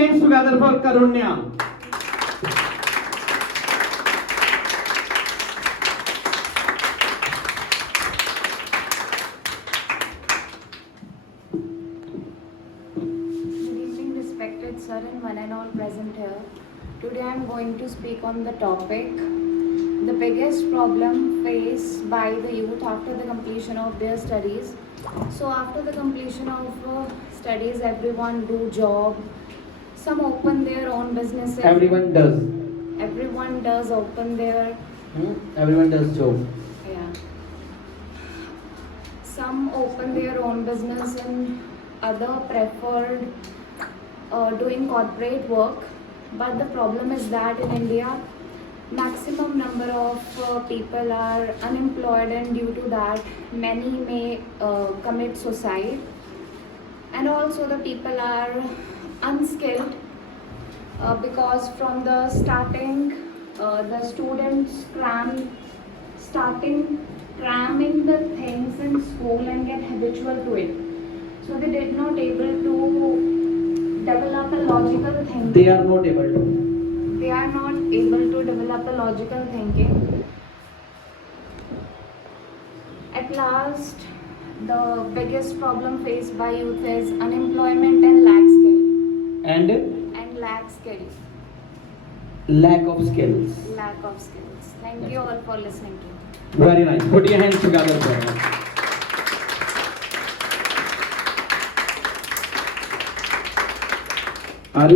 hands together for Karunya. Respected sir and one and all present here. Today I am going to speak on the topic the biggest problem faced by the youth after the completion of their studies. So after the completion of studies, everyone do job. Some open their own businesses. Everyone does. Everyone does open their. Everyone does job. Yeah. Some open their own business and other preferred doing corporate work, but the problem is that in India maximum number of people are unemployed, and due to that many may commit suicide, and also the people are unskilled because from the starting the students cramming the things in school and get habitual to it, so they did not able to develop a logical thinking. They are not able to. They are not able to develop a logical thinking. At last, the biggest problem faced by youth is unemployment and lack skill. And Lack skill. lack of skills. Lack of skills. Thank you all for listening to me. Very nice. Put your hands together for us.